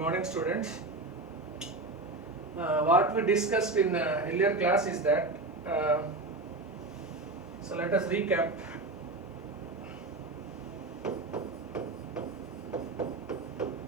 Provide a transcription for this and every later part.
morning, students. What we discussed in earlier class is that, so let us recap.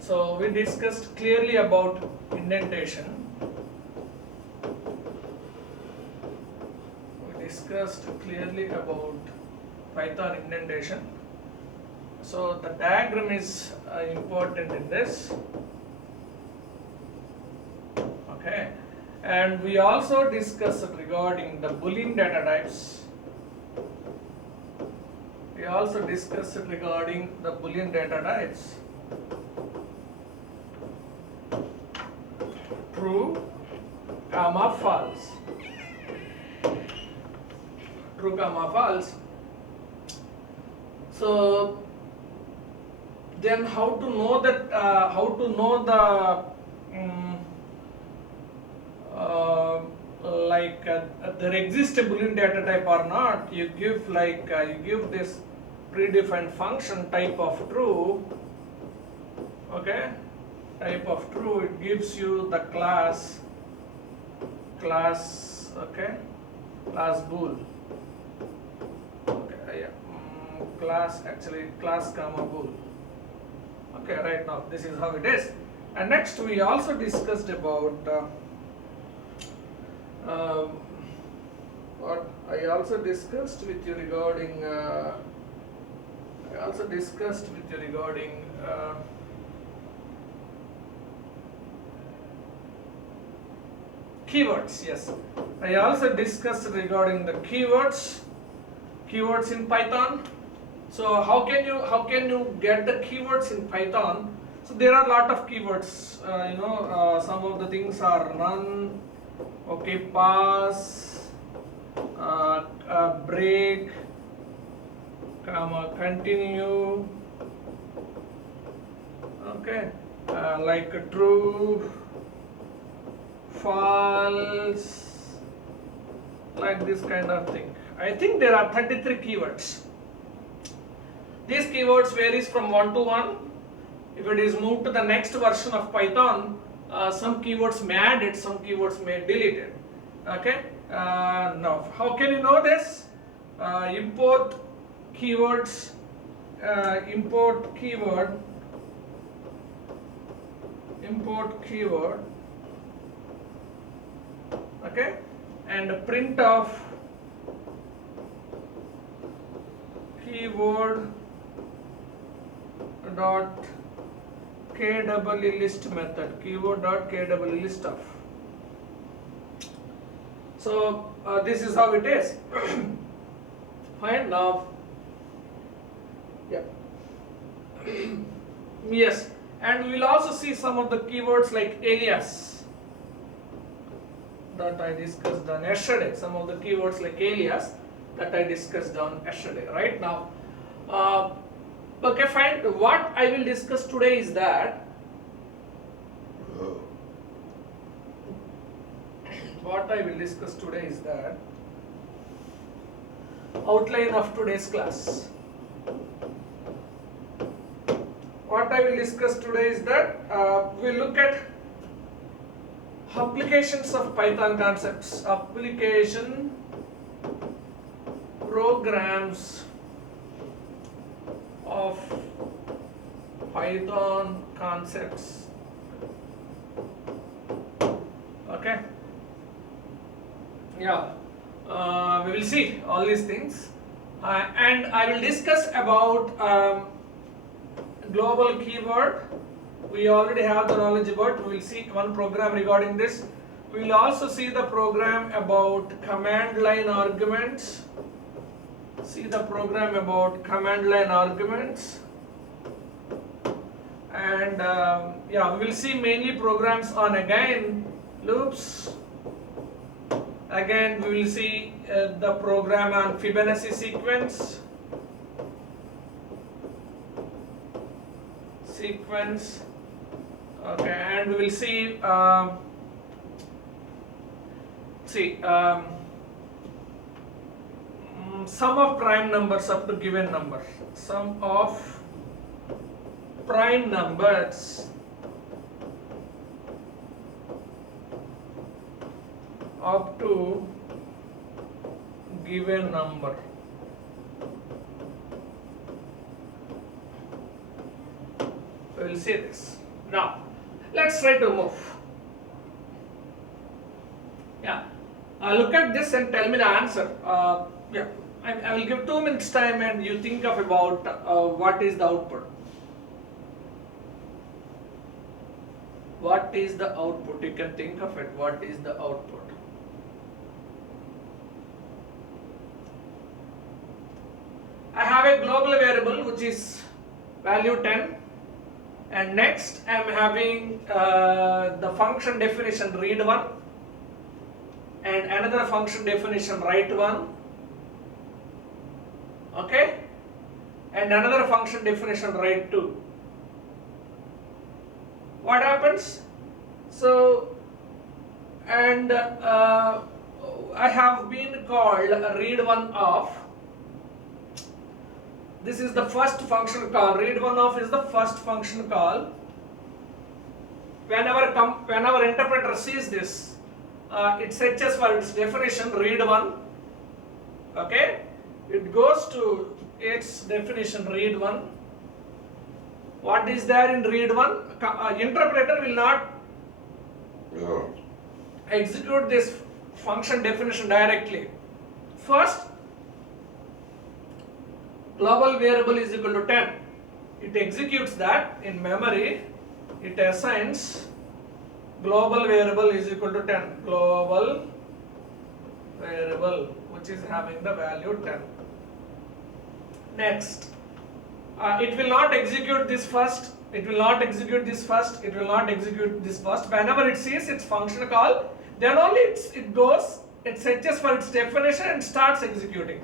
So we discussed clearly about indentation. We discussed clearly about Python indentation. So the diagram is important in this. Okay, and we also discussed regarding the Boolean data types. We also discussed regarding the Boolean data types. True, comma, false. True, comma, false. So then, how to know that? How to know the there exists a Boolean data type or not? You give you give this predefined function type of true. Okay, type of true. It gives you the class. Okay, class bool. Okay, yeah. Class comma bool. Okay, right now this is how it is. And next we also discussed about what I also discussed with you regarding keywords. Yes, I also discussed regarding the keywords in Python. So how can you get the keywords in Python? So there are a lot of keywords. Some of the things are none, okay, pass, break, comma, continue, okay, like true, false, like this kind of thing. I think there are 33 keywords. These keywords varies from 1 to 1. If it is moved to the next version of Python, some keywords may add it, some keywords may delete it. Okay. Now, how can you know this? Import keywords. Import keyword. Okay, and print of keyword dot kwlist method, keyword dot kwlist of. So this is how it is. Fine. Now, yeah. Yes, and we will also see some of the keywords like alias that I discussed on yesterday. Some of the keywords like alias that I discussed on yesterday. Right now. Okay, fine. What I will discuss today is that outline of today's class. What I will discuss today is that we look at applications of Python concepts, application programs of Python concepts. Okay. Yeah. We will see all these things, and I will discuss about global keyword. We already have the knowledge about. We will see one program regarding this. We will also see the program about command line arguments. And we will see mainly programs on again loops. Again, we will see the program on Fibonacci sequence. Okay, and we will see sum of prime numbers up to given number. Sum of prime numbers up to given number. We will see this. Now, let's try to move. Yeah. Look at this and tell me the answer. Yeah. I will give 2 minutes time and you think of about what is the output. What is the output? You can think of it. What is the output? I have a global variable which is value 10, and next I am having the function definition read 1 and another function definition write 1, okay, and another function definition write 2. What happens? So, and I have been called read 1 of. This is the first function call. Read 1 of is the first function call. Whenever interpreter sees this, it searches for its definition read 1. Okay, it goes to its definition read 1. What is there in read 1? Interpreter will not execute this function definition directly. First, global variable is equal to 10. It executes that in memory. It assigns global variable is equal to 10. Global variable which is having the value 10. Next, it will not execute this first. It will not execute this first. It will not execute this first. Whenever it sees its function call, then only it goes. It searches for its definition and starts executing.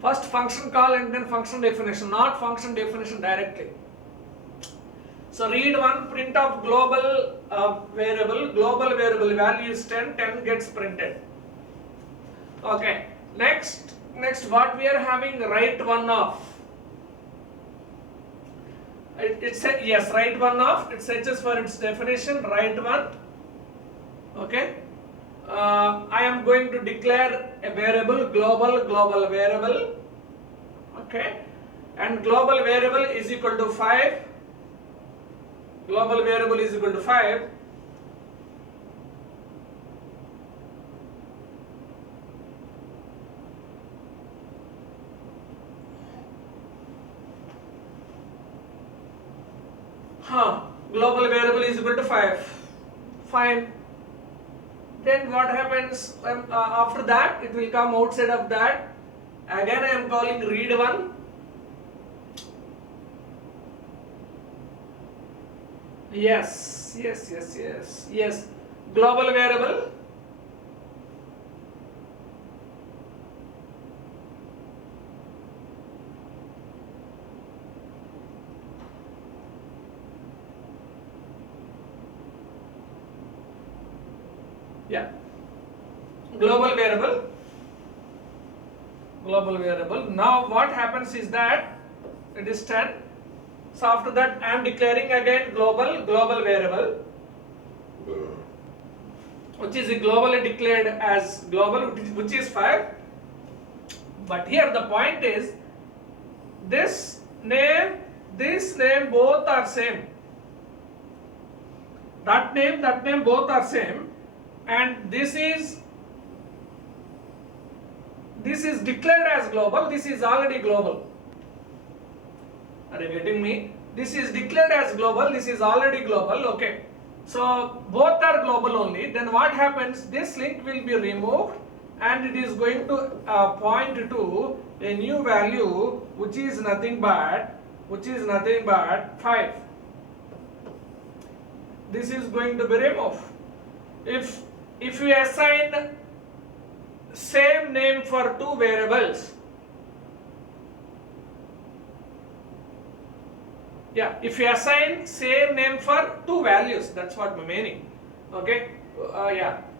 First function call and then function definition, not function definition directly. So read 1, print of global variable value is 10, 10 gets printed. Okay, next what we are having, write 1 of. It said yes, write 1 of, it searches for its definition, write 1. Okay. I am going to declare a variable global variable, okay, and global variable is equal to 5. Global variable is equal to 5. Global variable is equal to 5. Fine. Then what happens after that? It will come outside of that. Again I am calling read 1. Yes. Global variable. Yeah. Global variable. Now what happens is that it is 10. So after that I am declaring again global variable, which is globally declared as global, which is 5. But here the point is, this name both are same. That name both are same, and this is declared as global. This is already global. Are you getting me? This is declared as global. This is already global. Okay. So both are global only. Then what happens? This link will be removed, and it is going to point to a new value, which is nothing but 5. This is going to be removed. If we assign same name for two variables, if you assign same name for two values, that's what my meaning. Okay.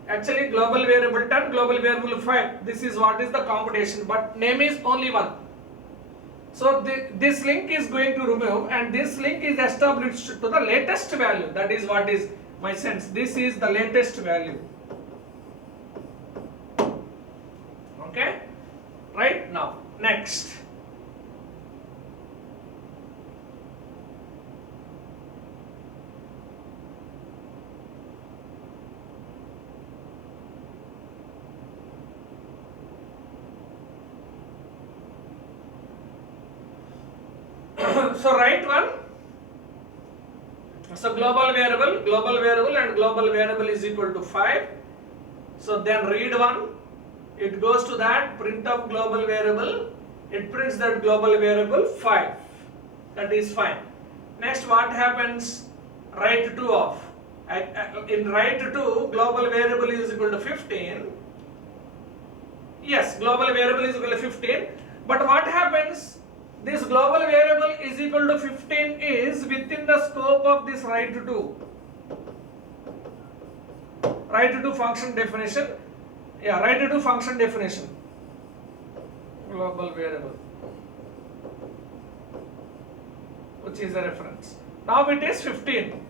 Actually global variable 10, global variable 5. This is what is the computation, but name is only one. So this link is going to remove, and this link is established to the latest value. That is what is my sense. This is the latest value. Right? Now, next. So write one. So global variable and global variable is equal to 5. So then read one. It goes to that, print of global variable. It prints that global variable 5. That is fine. Next, what happens? Write 2 off. In write 2, global variable is equal to 15. Yes, global variable is equal to 15. But what happens? This global variable is equal to 15 is within the scope of this write 2. Write 2 function definition. Yeah, write 2 function definition. Global variable, which is a reference. Now it is 15.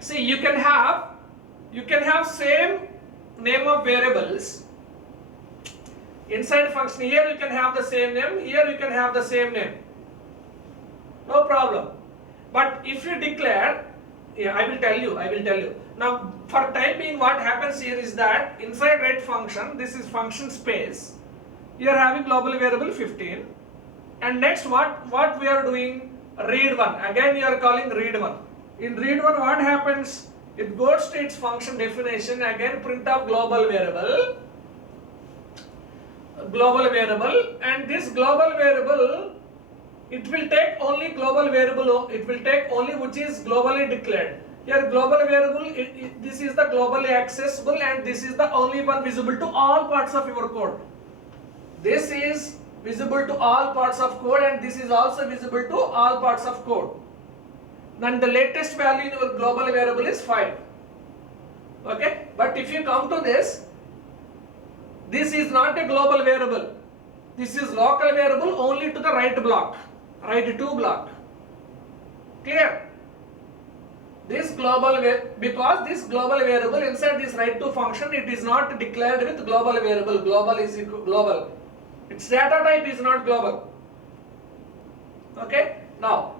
See, you can have same name of variables inside function. Here you can have the same name, here you can have the same name. No problem. But if you declare, yeah, I will tell you. Now, for time being, what happens here is that inside write function, this is function space. You are having global variable 15, and next what we are doing? Read one. Again, you are calling read one. In read one, what happens? It goes to its function definition. Again, print of global variable, and this global variable, it will take only global variable. It will take only which is globally declared. Here global variable, this is the globally accessible, and this is the only one visible to all parts of your code. This is visible to all parts of code, and this is also visible to all parts of code. Then the latest value in your global variable is 5. Okay, but if you come to this is not a global variable. This is local variable only to the write block, write 2 block. Clear? This global because this global variable inside this write 2 function, it is not declared with global variable. Global is equal global. Its data type is not global. Okay. Now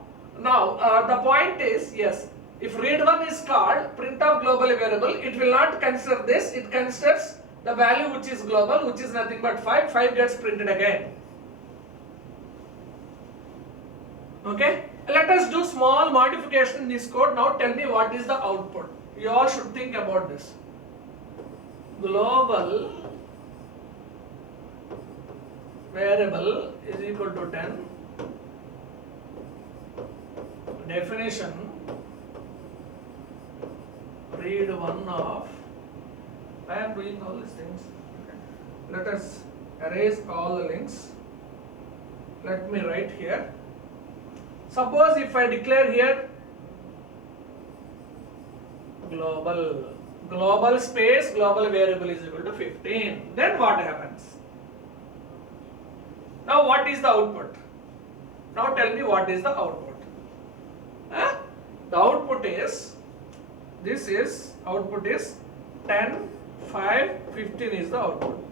the point is, yes, if read one is called print of global variable, it will not consider this. It considers the value which is global, which is nothing but 5. 5 gets printed again. Okay. Let us do small modification in this code. Now tell me what is the output. You all should think about this. Global variable is equal to 10. Definition, read one of. I am doing all these things. Okay. Let us erase all the links. Let me write here. Suppose if I declare here global space global variable is equal to 15, then what happens? Now what is the output? Now tell me what is the output? The output is, output is 10, 5, 15 is the output.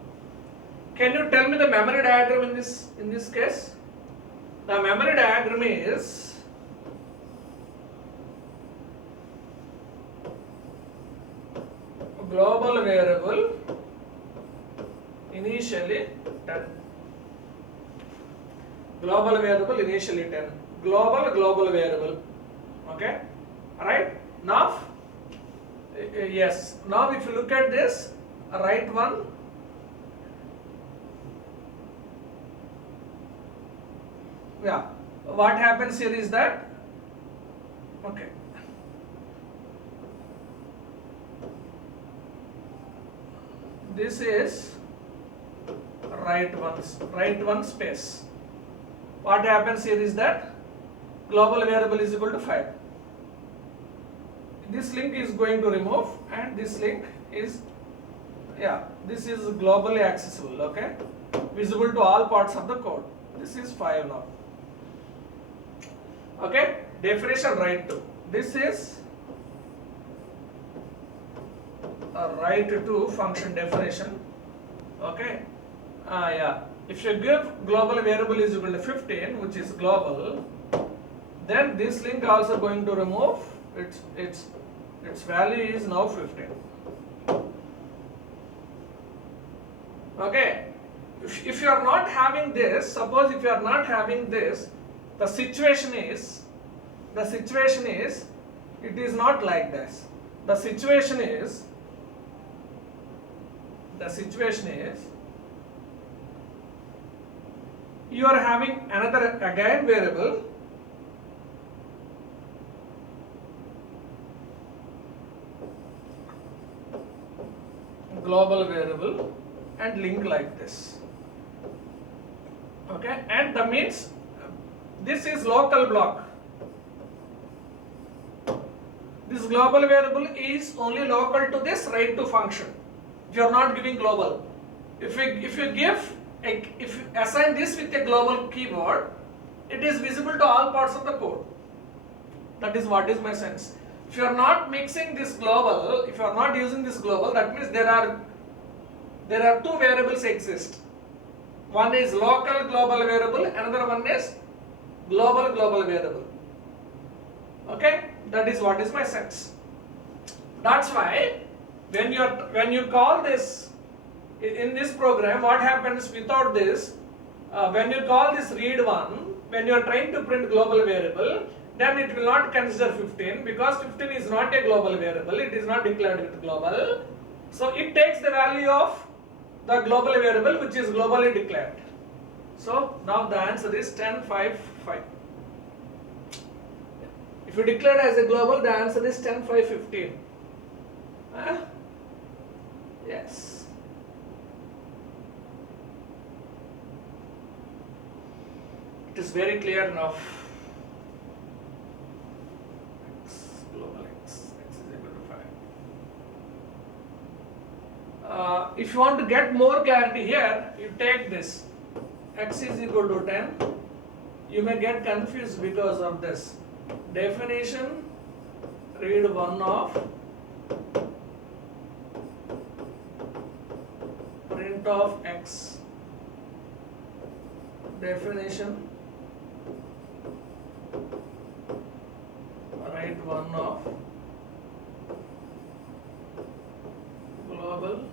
Can you tell me the memory diagram in this case? The memory diagram is global variable initially 10. Global variable initially 10. Global variable. Okay. Alright. Now, yes. Now if you look at this, write one. Yeah. What happens here is that, okay. This is write one space. What happens here is that global variable is equal to 5. This link is going to remove, and this link is, this is globally accessible, okay, visible to all parts of the code. This is 5 now. Okay, definition write to. This is a write to function definition. Okay, Yeah. If you give global variable is equal to 15, which is global, then this link also going to remove its value is now 15. Okay. If you are not having this, suppose if you are not having this, the situation is it is not like this. The situation is you are having another again variable global variable and link like this. Okay, and that means this is local block. This global variable is only local to this write to function. You are not giving global. If you assign this with a global keyword, it is visible to all parts of the code. That is what is my sense. If you are not mixing this global, if you are not using this global, that means there are two variables exist. One is local global variable, another one is global variable. Okay, that is what is my sense. That's why when you call this in this program, what happens without this? When you call this read one, when you are trying to print global variable, then it will not consider 15 because 15 is not a global variable. It is not declared with global. So it takes the value of the global variable which is globally declared. So now the answer is 10, 5, 5. If you declare as a global, the answer is 10, 5, 15. Yes. It is very clear now. Global x is equal to 5. If you want to get more clarity here, you take this x is equal to 10. You may get confused because of this. Definition read one of print of x. Definition write one of global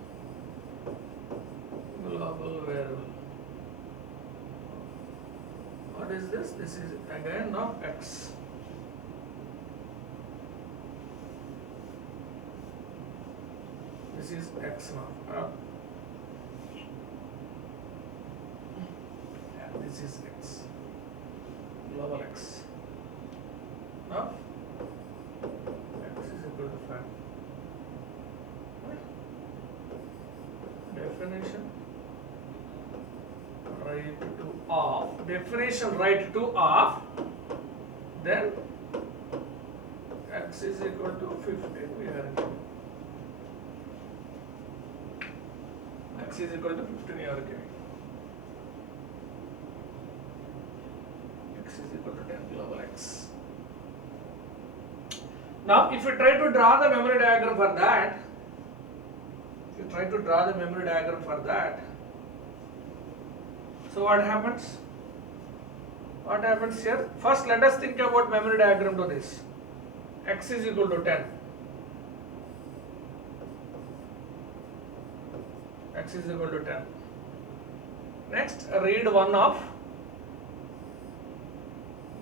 variable. What is this? This is again of x. This is x now. This is x. Global x. Now x is equal to 5. Definition write to of. Definition write to of. Then x is equal to 15. We are given. X is equal to 15. We are giving. X is equal to 10 global x. Now, if you try to draw the memory diagram for that, so what happens? What happens here? First, let us think about memory diagram to this. X is equal to 10. X is equal to 10. Next, read one of.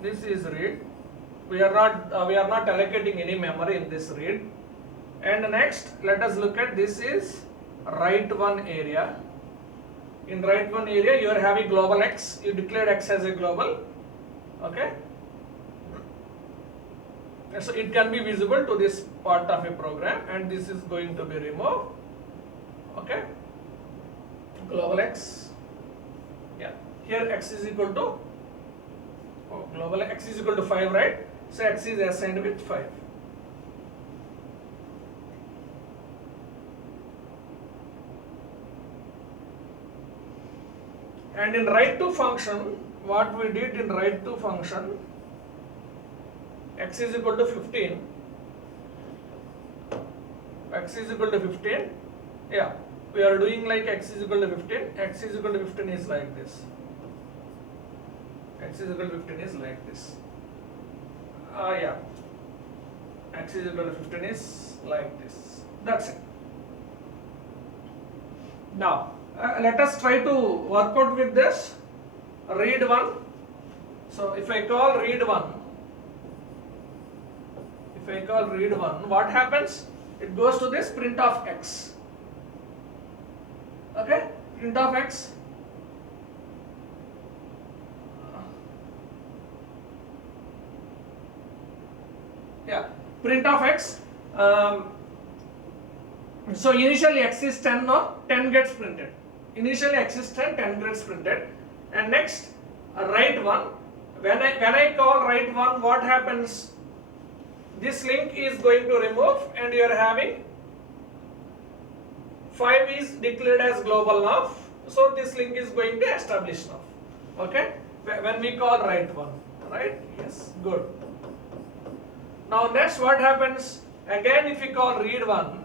This is read. We are not allocating any memory in this read. And next, let us look at this is write one area. In write one area, you are having global x. You declared x as a global. Okay. So it can be visible to this part of a program, and this is going to be removed. Okay. Global x. Yeah. Here x is equal to global x is equal to 5, right? So x is assigned with 5. And in write to function, what we did in write to function, x is equal to 15. X is equal to 15. Yeah. we are doing like x is equal to 15, x is equal to 15 is like this, x is equal to 15 is like this, yeah, x is equal to 15 is like this, that's it. Now let us try to work out with this read one. So if I call read one, what happens? It goes to this print of x. Okay, print of x. Yeah, print of x. So initially x is 10, no? 10 gets printed. Initially x is 10, 10 gets printed. And next write one. When I call write one, what happens? This link is going to remove and you are having 5 is declared as global now. So this link is going to establish now. Okay? When we call write one. Right? Yes. Good. Now next what happens? Again if you call read one.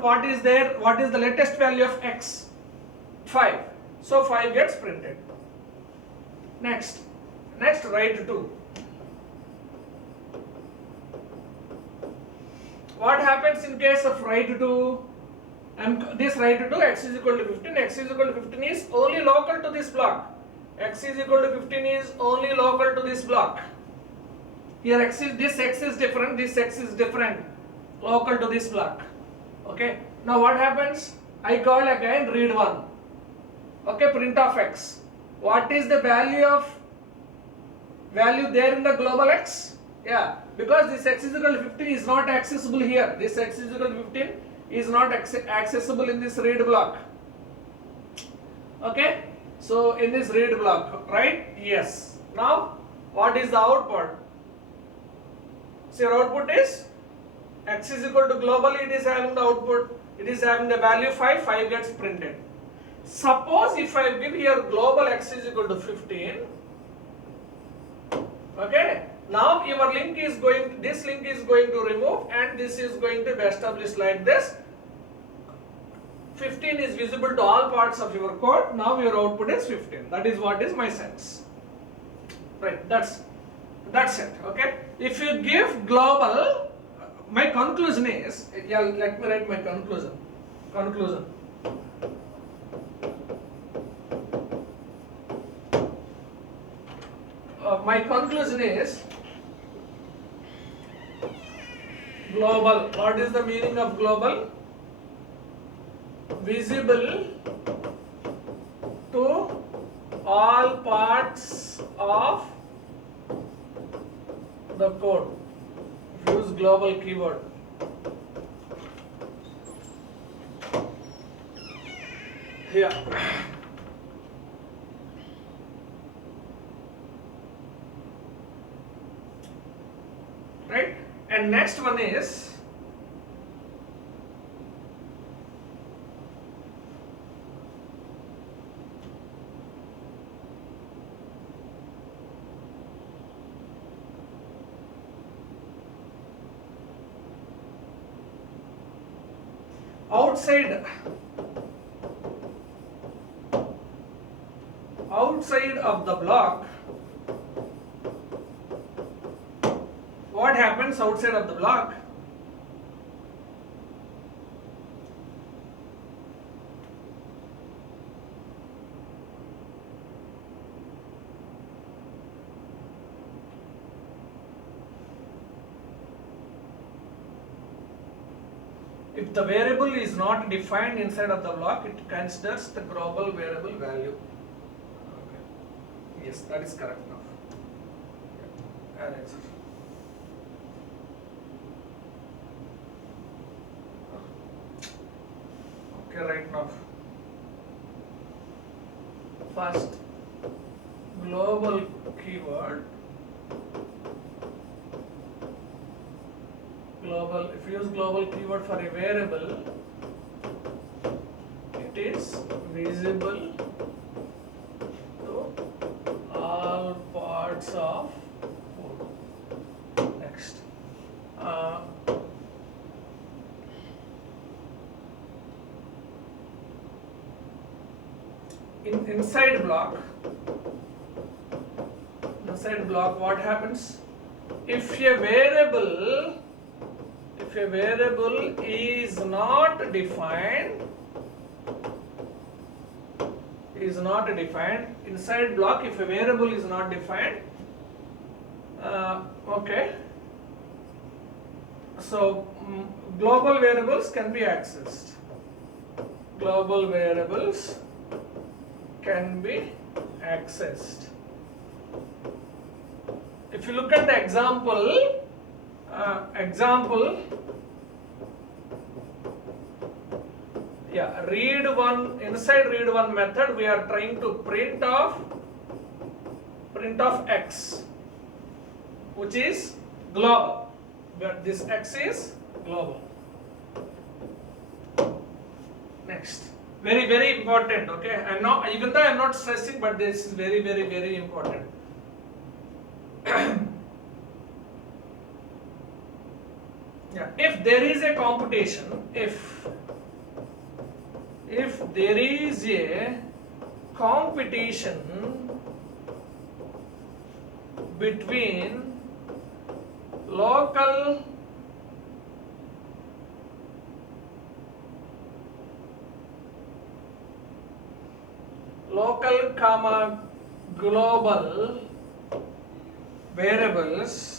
What is there? What is the latest value of x? 5. So 5 gets printed. Next write 2. What happens in case of write 2? This write 2 x is equal to 15. X is equal to 15 is only local to this block. X is equal to 15 is only local to this block. Here this x is different, this x is different, local to this block. Okay. Now what happens? I call again read 1. Okay, print of x. What is the value there in the global x? Yeah, because this x is equal to 15 is not accessible here. This x is equal to 15 is not accessible in this read block. Okay, so in this read block, right? Yes. Now, what is the output? So your output is x is equal to globally it is having the output, it is having the value 5, 5 gets printed. Suppose if I give here global x is equal to 15, okay, now your link is going, this link is going to remove and this is going to be established like this. 15 is visible to all parts of your code, now your output is 15. That is what is my sense. Right, that's it, okay. If you give global, my conclusion is, yeah, let me write my conclusion. My conclusion is global. What is the meaning of global? Visible to all parts of the code. Use global keyword. Yeah. Right? And next one is outside of the block. What happens outside of the block? If the variable is not defined inside of the block, it considers the global variable value. Okay. Yes, that is correct now. Yeah. Answer. Okay, right now. First, global keyword. Global, if you use global keyword for a variable, it is visible to all parts of code. Next, inside block what happens if a variable is not defined inside block, if a variable is not defined, okay, so global variables can be accessed. Global variables can be accessed. If you look at the example, inside read one method we are trying to print of x, which is global, but this x is global. Next, very very important, okay, even though I'm not stressing, but this is very very very important. Yeah, if there is a competition, if there is a competition between local comma global variables,